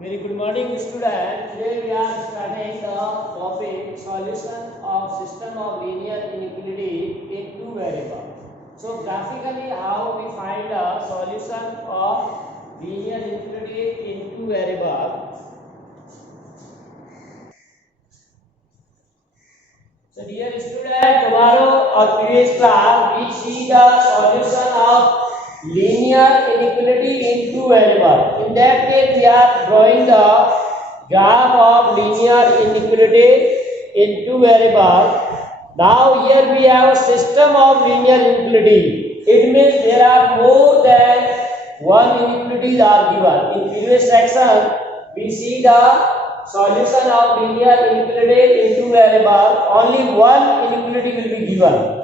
Very good morning, student. Today we are starting the topic solution of system of linear inequality in two variables. So graphically, how we find the solution of linear inequality in two variables. So dear student, tomorrow or previous class we see the solution of linear inequality in two variables. In that case, we are drawing the graph of linear inequality in two variables. Now here we have a system of linear inequality. It means there are more than one inequalities are given. In previous section, we see the solution of linear inequality in two variables. Only one inequality will be given.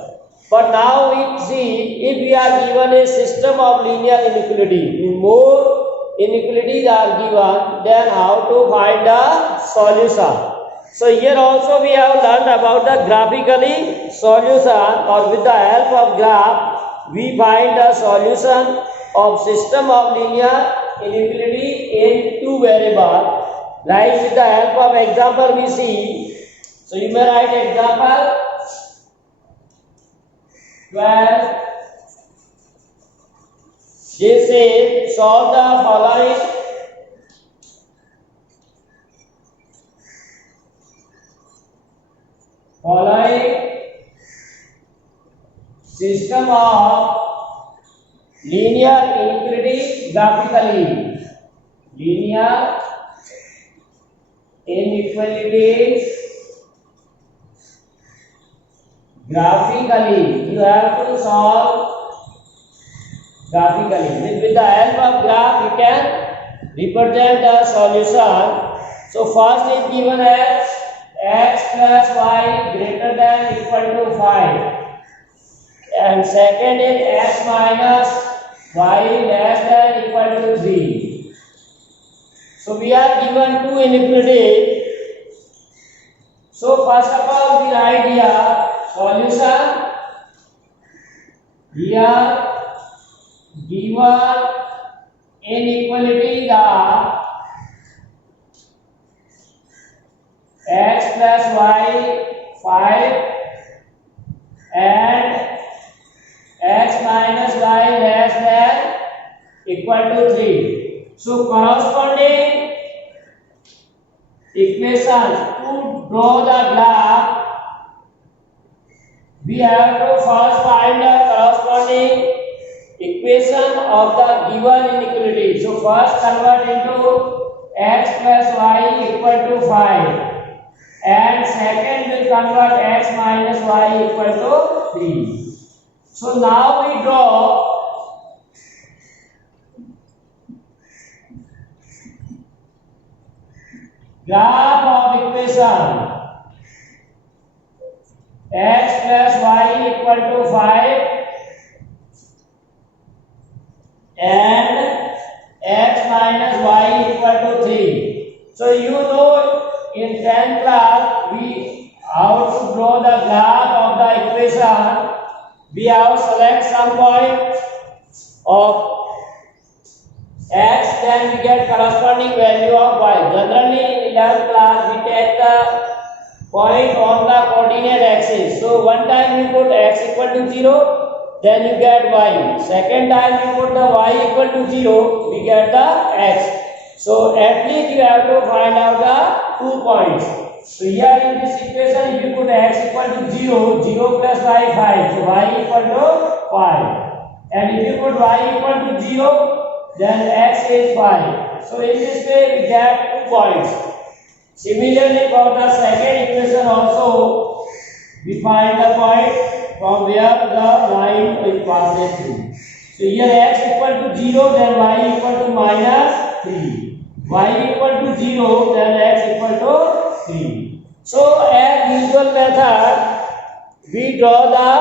But now we see if we are given a system of linear inequality, more inequalities are given, then how to find the solution. So here also we have learned about the graphically solution, or with the help of graph we find the solution of system of linear inequality in two variables. Like with the help of example we see. So you may write example 12. This is solve the following system of linear inequality graphically. Linear inequalities graphically. You have to solve graphically. With the help of graph, you can represent the solution. So first is given as x plus y greater than equal to 5, and second is x minus y less than equal to 3. So we are given two inequalities. So first of all we write here solution. Here given inequalities are x plus y 5 and x minus y less than equal to 3. So corresponding equations to draw the graph, we have to first find the corresponding equation of the given inequality. So first convert into x plus y equal to 5, and second will convert x minus y equal to 3. So now we draw graph of equation x plus y equal to 5 and x minus y equal to 3. So you know in 10th class we how to draw the graph of the equation. We have select some point of x, then we get corresponding value of y. Generally in 11th class we take the point on the coordinate axis. So one time you put x equal to 0, then you get y. Second time you put the y equal to 0, we get the x. So at least you have to find out the 2 points. So here in this equation, if you put x equal to 0, 0 plus y 5, so y equal to 5. And if you put y equal to 0, then x is 5. So in this way we get 2 points. Similarly for the second equation also, we find the point from where the line is passes through. So here x equal to 0, then y equal to minus 3. Y equal to 0, then x equal to 3. So as usual method, we draw the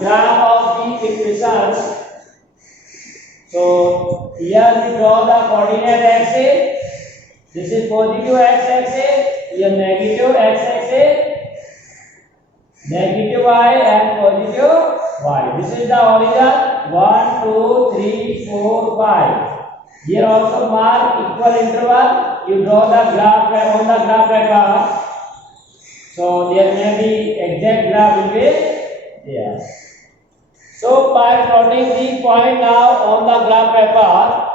graph of these equations. So here we draw the coordinate axis. This is positive x-axis, here negative x-axis, negative y and positive y. This is the origin 1, 2, 3, 4, 5. Here also mark equal interval. You draw the graph on the graph paper. So there may be exact graph will be there. So by plotting the point now on the graph paper,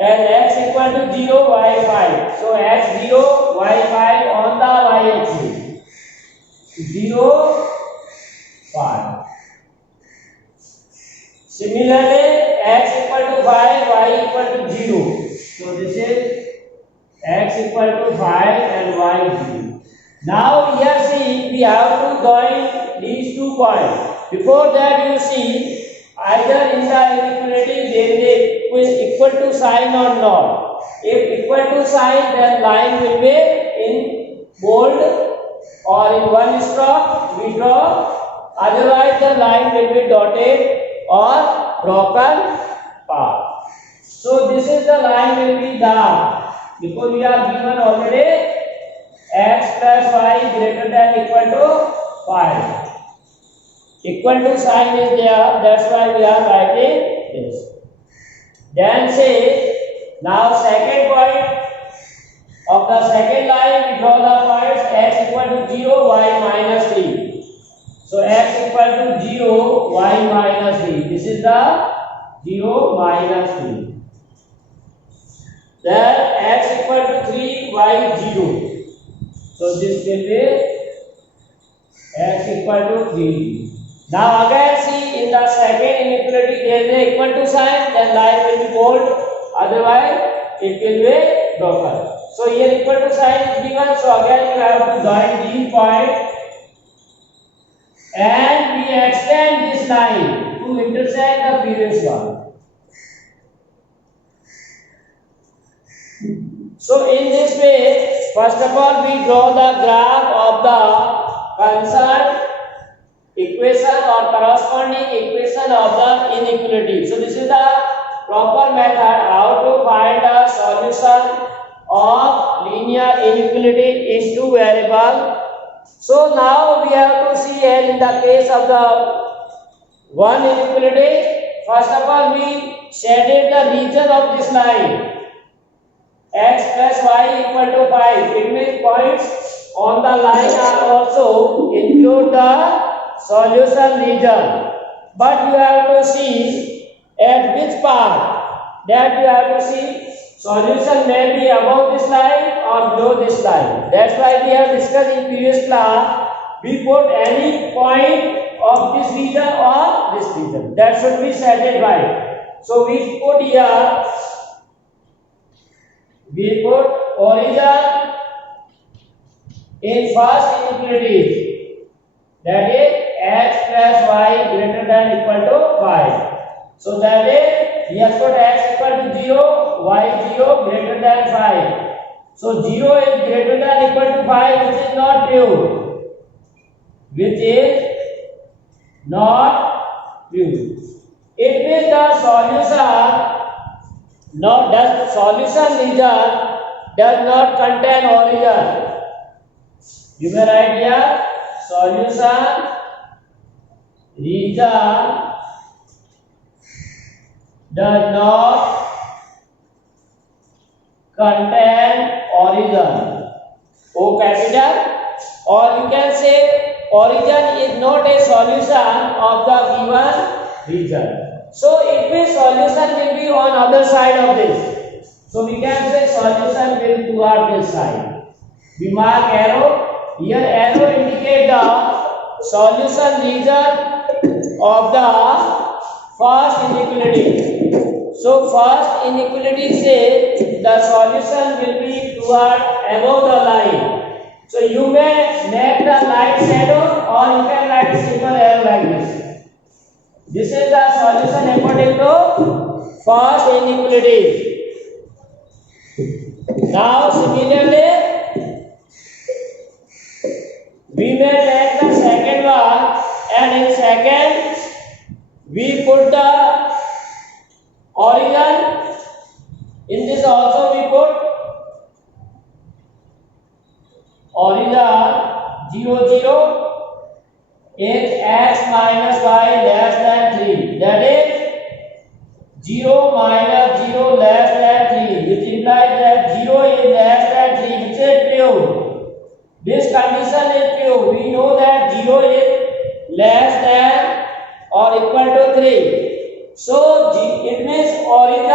as x equal to 0, y 5. So x 0, y 5 on the y axis. 0, 5. Similarly, x equal to 5, y equal to 0. So this is x equal to 5 and y 0. Now here see we have to join these 2 points. Before that you see either in the inequality they equal to sign or not. If equal to sign, then line will be in bold or in one stroke we draw. Otherwise the line will be dotted or broken path. So this is the line will be dark because we are given already x plus y greater than equal to 5. Equal to sign is there, that's why we are writing this. Then say, now second point of the second line we draw the points x equal to 0, y minus 3. So x equal to 0, y minus 3. This is the 0 minus 3. Then x equal to 3, y 0. So this will be x equal to 3. Now again see in the second inequality there is a equal to sign, then line will be bold, otherwise it will be broken. So here equal to sign is given, so again you have to join these points and we extend this line to intersect the previous one. So in this way, first of all we draw the graph of the concerned equation or corresponding equation of the inequality. So this is the proper method how to find a solution of linear inequality in two variables. So now we have to see as in the case of the one inequality, first of all we shaded the region of this line x plus y equal to 5. It means points on the line are also include the solution region, but you have to see at which part, that you have to see solution may be above this line or below this line. That's why we have discussed in previous class, we put any point of this region or this region, that should be shaded right. So we put here, we put origin in first inequality, that is x plus y greater than equal to 5. So that is, we have put x equal to 0, y 0 greater than 5. So 0 is greater than equal to 5, which is not true. Which is not true. It means the solution, the solution region does not contain origin. You may write here, solution region does not contain origin. O capital, or you can say origin is not a solution of the given region. So it means solution will be on other side of this. So we can say solution will toward this side. We mark arrow. Here arrow indicate the solution region of the first inequality. So first inequality say the solution will be toward above the line. So you may make the light shadow or you can write simple arrow like this. This is the solution according to first inequality. Now similarly, we may take the second one, and in second we put the origin. In this also we put origin 0 0 is x minus y less than 3. That is 0 minus 0 less than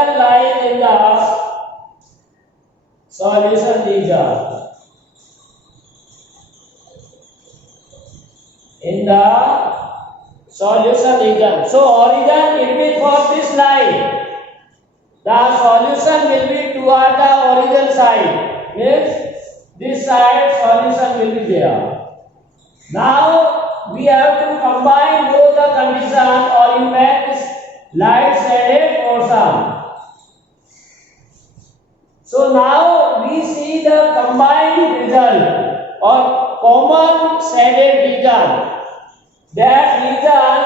origin lies in the solution region. In the solution region. So origin it will for this line. The solution will be toward the origin side. Means this side solution will be there. Now we have to combine both the condition or you make this light shaded portion. So now we see the combined result or common shaded region. That region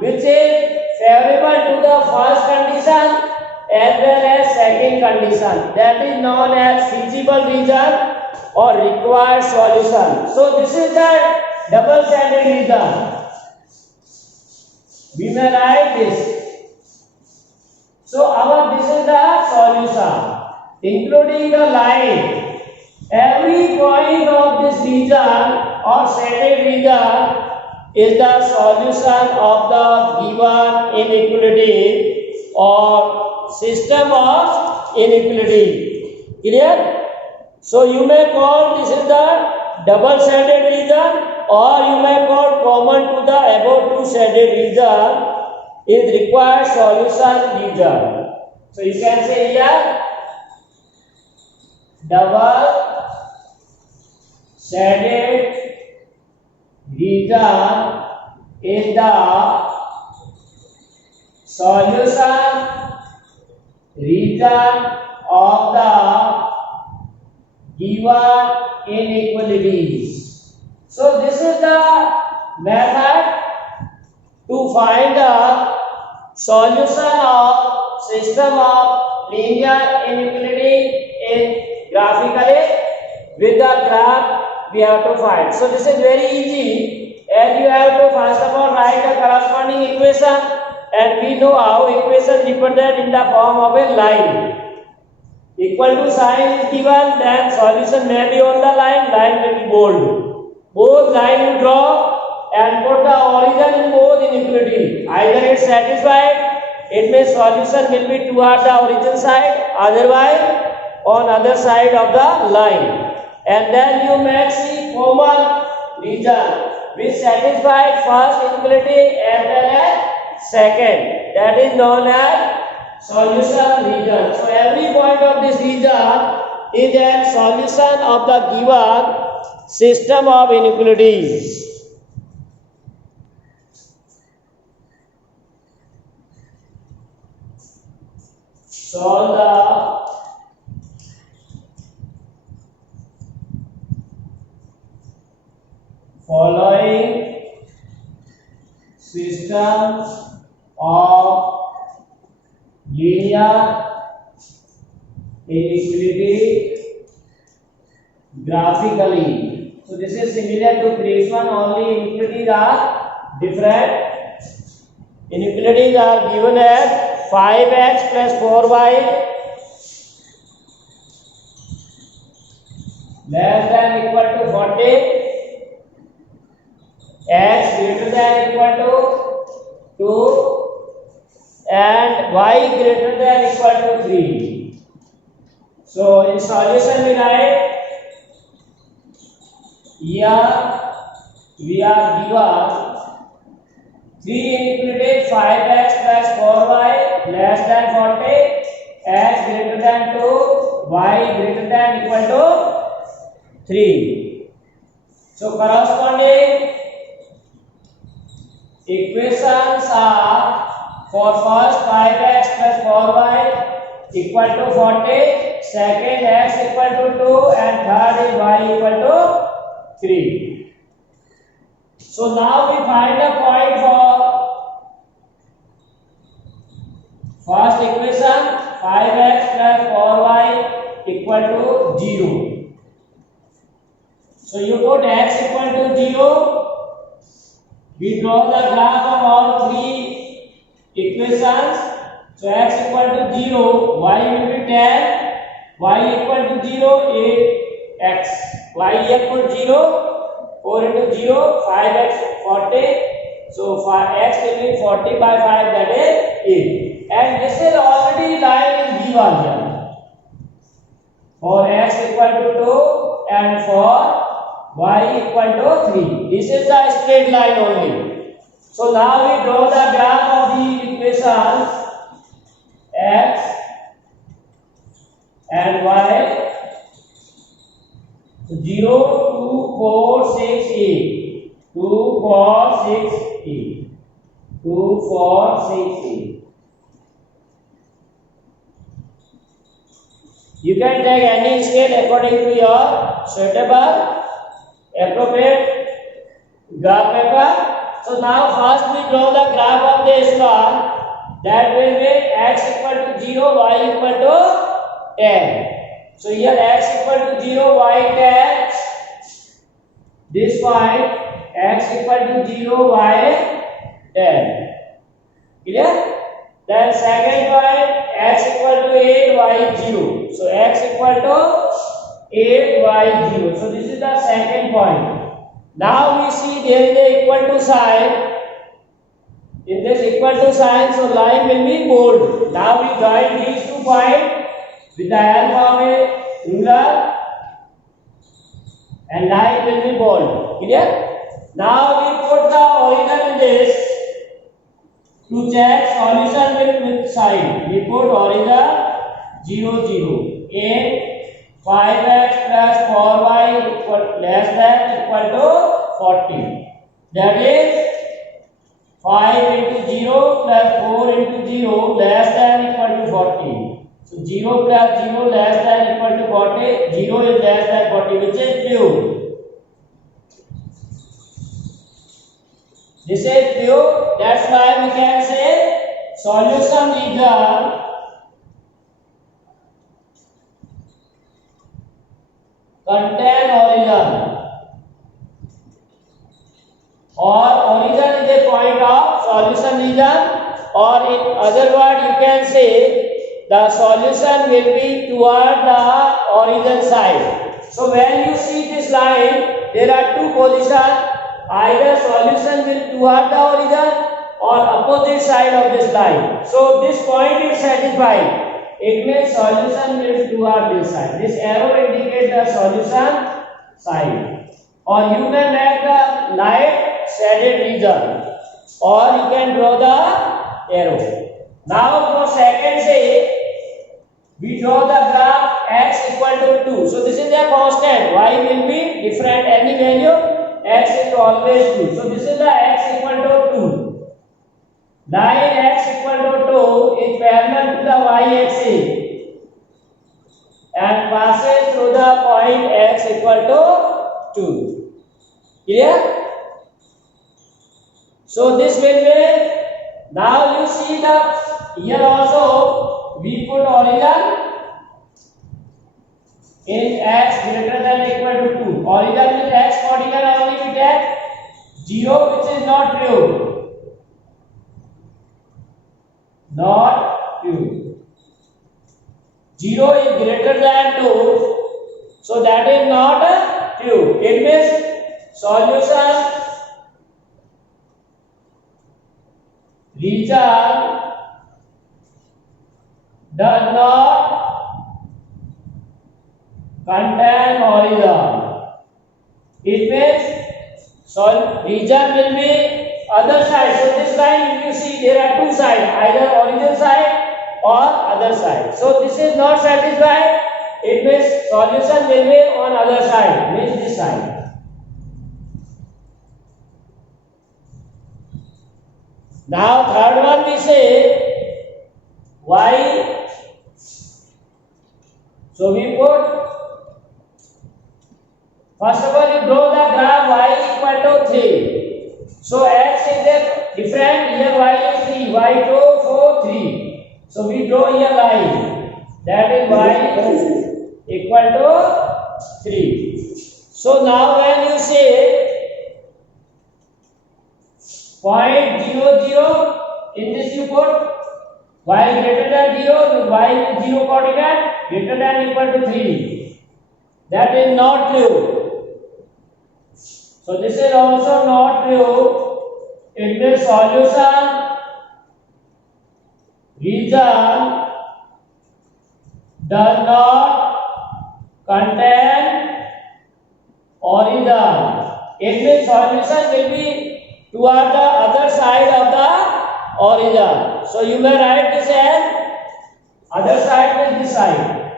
which is favorable to the first condition as well as second condition, that is known as feasible region or required solution. So this is the double shaded region. We may write this. So this is the solution, including the line. Every point of this region or shaded region is the solution of the given inequality or system of inequality. Clear? So you may call this is the double shaded region or you may call common to the above two shaded region is required solution region. So you can say here double shaded region is the solution region of the given inequalities. So this is the method to find the solution of system of linear inequality in graphically with the graph we have to find. So this is very easy, and you have to first of all write a corresponding equation, and we know how equation represented in the form of a line. Equal to sign is given, then solution may be on the line may be bold. Both line you draw and put the origin in both inequality. Either it satisfied, it means solution will be toward the origin side, otherwise on other side of the line. And then you make see common region which satisfies first inequality as well as second. That is known as solution region. So every point of this region is a solution of the given system of inequalities. Solve the following systems of linear inequality graphically. So this is similar to previous one, only inequalities are different. Inequalities are given as 5x plus 4y less than equal to 40, x greater than equal to 2, and y greater than equal to 3. So in solution we write here we are given 3 inequalities 5x plus 4y less than 40, x greater than 2, y greater than equal to 3. So corresponding equations are for first 5x plus 4y equal to 40, second x equal to 2, and third is y equal to 3. So now we find a point for first equation 5x plus 4y equal to 0. So you put x equal to 0. We draw the graph of all three equations. So x equal to 0, y will be 10, y equal to 0, 8x, y equal to 0, 4 into 0, 5x, 40. So x will be 40 by 5, that is 8. and this is already lying in D1 for x equal to 2 and for y equal to 3. This is the straight line only. So now we draw the graph of the equation x and y. 0, 2, 4, 6, 8. 2, 4, 6, 8. 2, 4, 6, 8. You can take any scale according to your suitable, appropriate graph paper. So now first we draw the graph of this line. That will be x equal to 0, y equal to 10. So here x equal to 0, y 10. This point x equal to 0, y 10. Clear? Then second point x equal to 8, y 0. So x equal to 8, y 0. So this is the second point. Now we see there is a equal to sign. In this equal to sign, so line will be bold. Now we join these 2 points with the help of a ruler and line will be bold. Clear? Now we put the origin in this to check solution with sign. We put origin 0, 0. 8, 5x plus 4y equal less than equal to 40. That is 5 into 0 plus 4 into 0 less than equal to 40. So 0 plus 0 less than equal to 40. 0 is less than 40, which is true. This is true. That's why we can say solution region contain origin, or origin is a point of solution region, or in other word you can say the solution will be toward the origin side. So when you see this line, there are 2 positions. Either solution will toward the origin or opposite side of this line. So this point is satisfied. It means solution will toward this side. This arrow indicates the solution side. Or you may make the light shaded region, or you can draw the arrow. Now for second say, we draw the graph x equal to 2. So this is a constant. Y will be different any value. X is always 2. So this is the x equal to 2. Line x equal to 2 is parallel to the y axis and passes through the point x equal to 2. Clear? So this will be, now you see the here also we put origin in x greater than equal to 2. Origin with x coordinate only we take 0, which is not true. Not true. 0 is greater than 2, so that is not true. It means solution region does not contain origin. It means region will be other side. So this line, if you see, there are 2 sides, either origin side or other side. So this is not satisfied. It means solution will be on other side, means this side. Now third one we say y. So we put, first of all you draw the graph y equal to 3. So x is a different, here y is 3, y 2, 4, 3. So we draw here line, that is y equal to 3. So now when you say point 0, 0, in this you put y greater than 0, y 0 coordinate greater than equal to 3. That is not true. So this is also not true. It means solution region does not contain origin. It means solution will be toward the other side of the origin. So you may write this as other side means this side.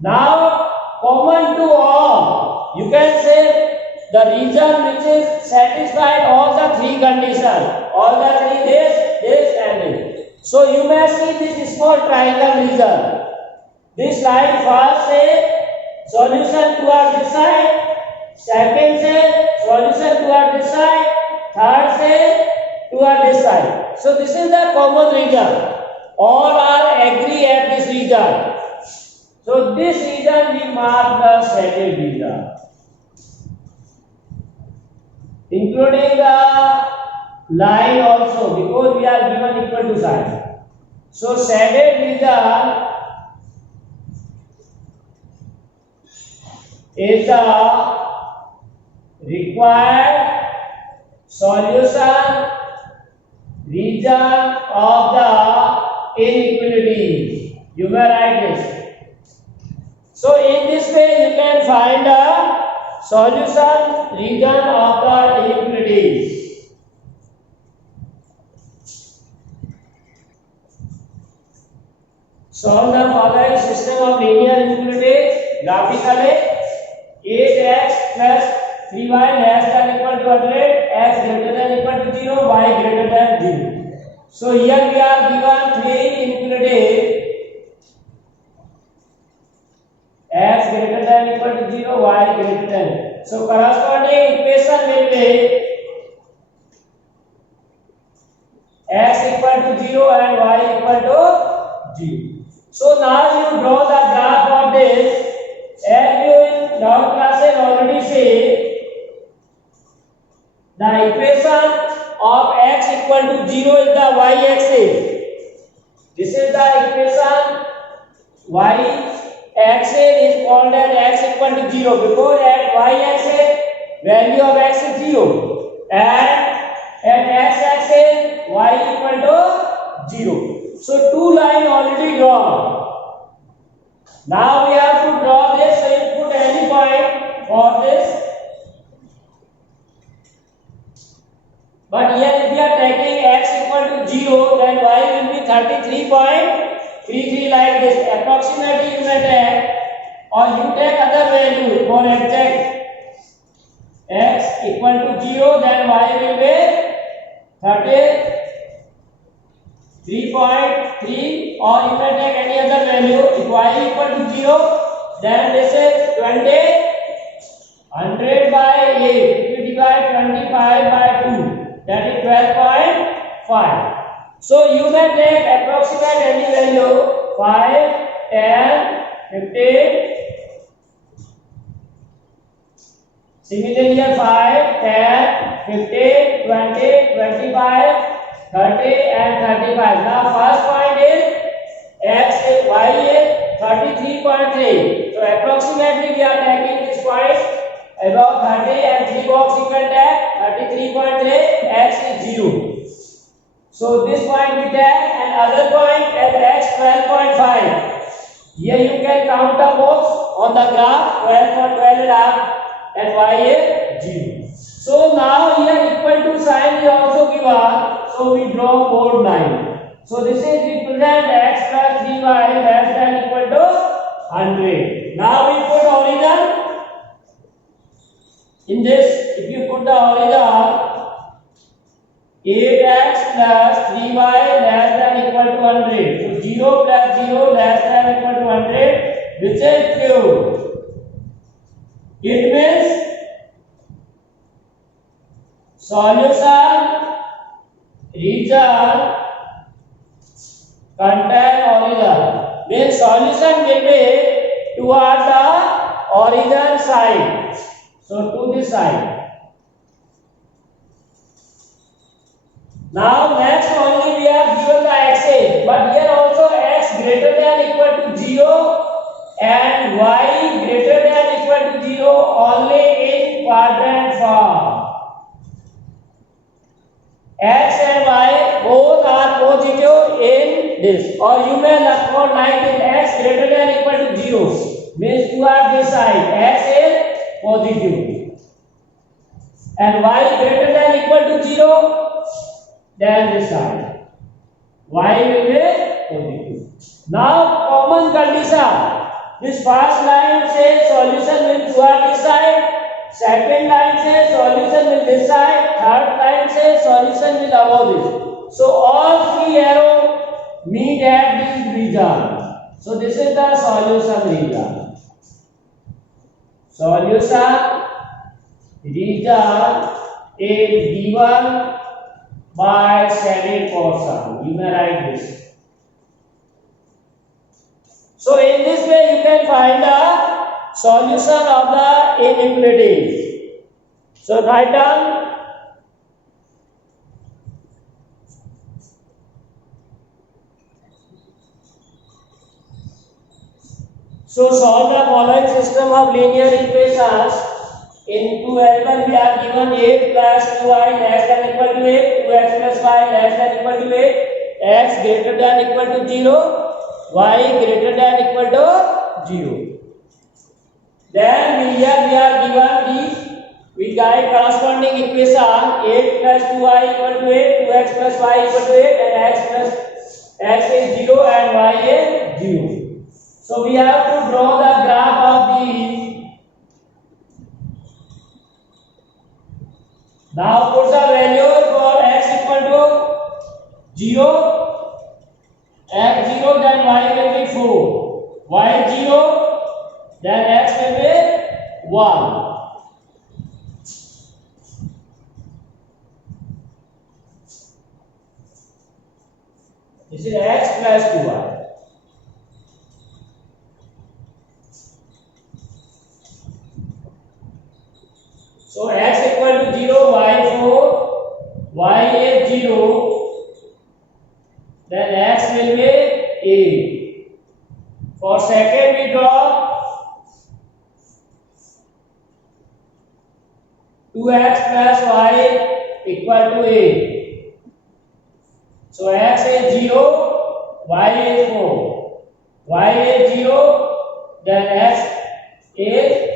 Now common to all, you can say the region which is satisfied all the three conditions, all the three this and this. So you may see this small triangle region. This line first say solution toward this side, second say solution toward this side, third say toward this side. So this is the common region. All are agree at this region. So this region we mark the shaded region, including the line also, because we are given equal to sign. So shaded region is the required solution region of the inequality. You may write this. So in this way you can find a solution region of the inequalities. Solve the following system of linear inequalities graphically. 8x plus 3y less than equal to 100, x greater than equal to 0, y greater than 0. So here we are given three inequalities. X greater than equal to 0, y greater than. So corresponding equation will be x equal to 0 and y equal to 0. So now you draw the graph of this. As you in down classes already say, the equation of x equal to 0 is the y-axis. This is the equation y-axis is called as x equal to 0 because at y-axis value of x is 0 and at x-axis y equal to 0. So two lines already drawn. Now we have to draw this, so you put any point for this. But here if we are taking x equal to 0, then y will be 33.33 like this. Approximately you may take, or you take other value for exact. X equal to 0, then y will be 33.3, or you can take any other value. If y equal to 0, then this is 20, 100 by 8. If you divide 25 by 2, that is 12.5. So you may take approximate any value 5, 10, 15. Similarly, 5, 10, 15, 20, 25. 30 and 35. Now first point is x is y is 33.3. So approximately we are taking this point about 30 and 3 box you can take 33.3, x is 0. So this point we take and other point at x 12.5. Here you can count the box on the graph 12.12 and y is 0. So now here equal to sign is also given. So we draw board line. So this is represent x plus 3y less than equal to 100. Now we put origin. In this, if you put the origin, 8x plus 3y less than equal to 100. So 0 plus 0 less than equal to 100, which is true. It means solution region contain origin. Means solution will be toward the origin side. So to this side. Now next only we are given the axis, but here also x greater than equal to 0 and y greater than equal to 0 only in quadrant form. X and y both are positive in this, or you may note like this: x greater than equal to 0 means toward this side x is positive, and y greater than equal to 0 then this side y will be positive. Now common condition: this first line says solution will toward this side, second line says solution will this side, third line says solution will above this. So all three arrows meet at this region. So this is the solution region. Solution region is given by shaded portion. You may write this. So in this way you can find the solution of the inequalities. So write down. So solve the following system of linear equations. In two variables we are given a plus 2y less than equal to 8, 2x plus y less than equal to 8, x greater than equal to 0, y greater than equal to 0. Then here we are given these with guide corresponding equation: 8 plus 2y equal to 8, 2x plus y equal to 8, and x is 0 and y is 0. So we have to draw the graph of these. Now put the values for x equal to 0, x 0, then y will be 4, y 0, then x will be 1. This is x plus 2y. So x equal to 0, y 4, y is 0, then x will be 8. For second we draw 2x plus y equal to 8. So x is 0, y is 4, y is 0, then x is 8.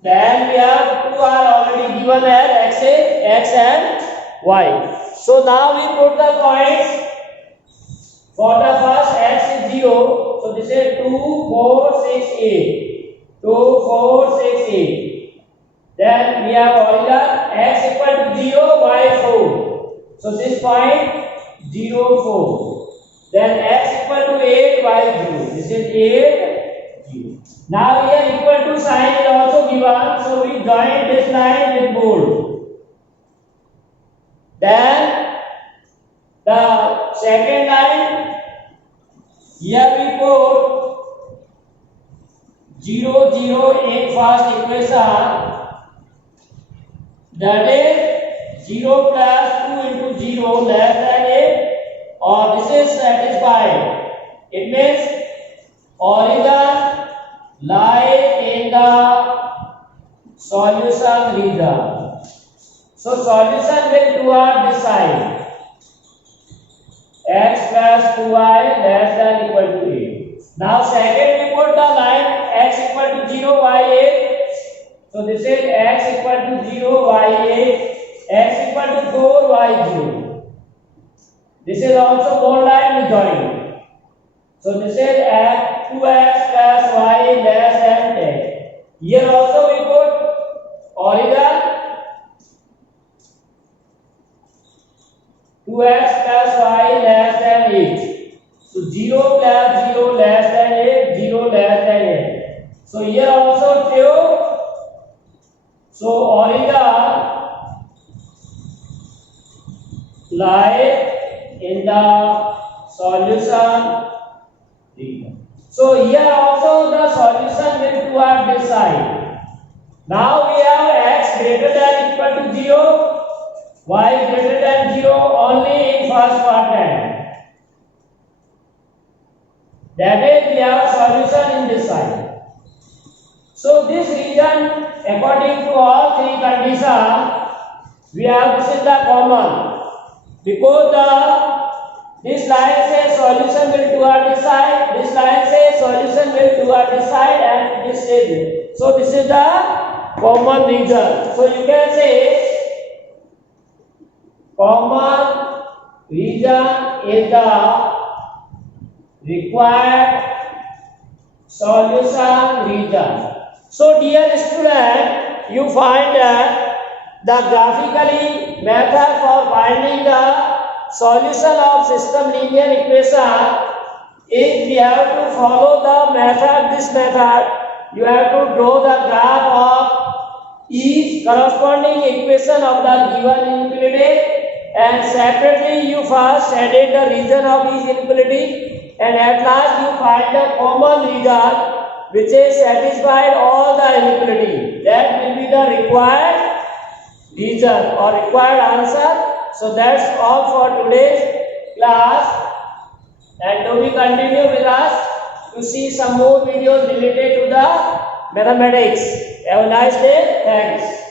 Then we have two are already given as x and y. So now we put the points. For the first x is 0. So this is 2, 4, 6, 8. 2, 4, 6, 8. Then we have origin x equal to 0, y 4. So this point 0, 4. Then x equal to 8, y 0. This is 8, 0. Now here equal to sign is also given, so we join this line with bold. Then the second line, here we put 0, 0 in first equation, that is 0 plus 2 into 0 less than 8, or this is satisfied. It means origin lie in the solution region. So solution will toward this side. X plus 2y less than equal to 8. Now second we put the line x equal to 0, y 8. So this is x equal to 0, y 8. X equal to 4, y 0. This is also bold line we join. So this is 2x plus y less than 10. Here also we put origin 2x plus y less than 8. So 0 plus 0 less than 8, 0 less than 8. So here also 2. So origin lie in the solution region. So here also the solution will toward this side. Now we have x greater than equal to 0, y greater than 0 only in first quadrant. That is, we have solution in this side. So this region, according to all three conditions, We have this is the common because this line says solution will toward this side, this line says solution will toward this side, and this says so. This is the common region. So you can say common region is the required solution region. So dear student, you find the graphically method for finding the solution of system linear equation is we have to follow the method, this method. You have to draw the graph of each corresponding equation of the given inequality, and separately you first added the region of each inequality, and at last you find the common region which is satisfied all the inequality. That will be the required region or required answer. So that's all for today's class, and do we continue with us to see some more videos related to the mathematics. Have a nice day. Thanks.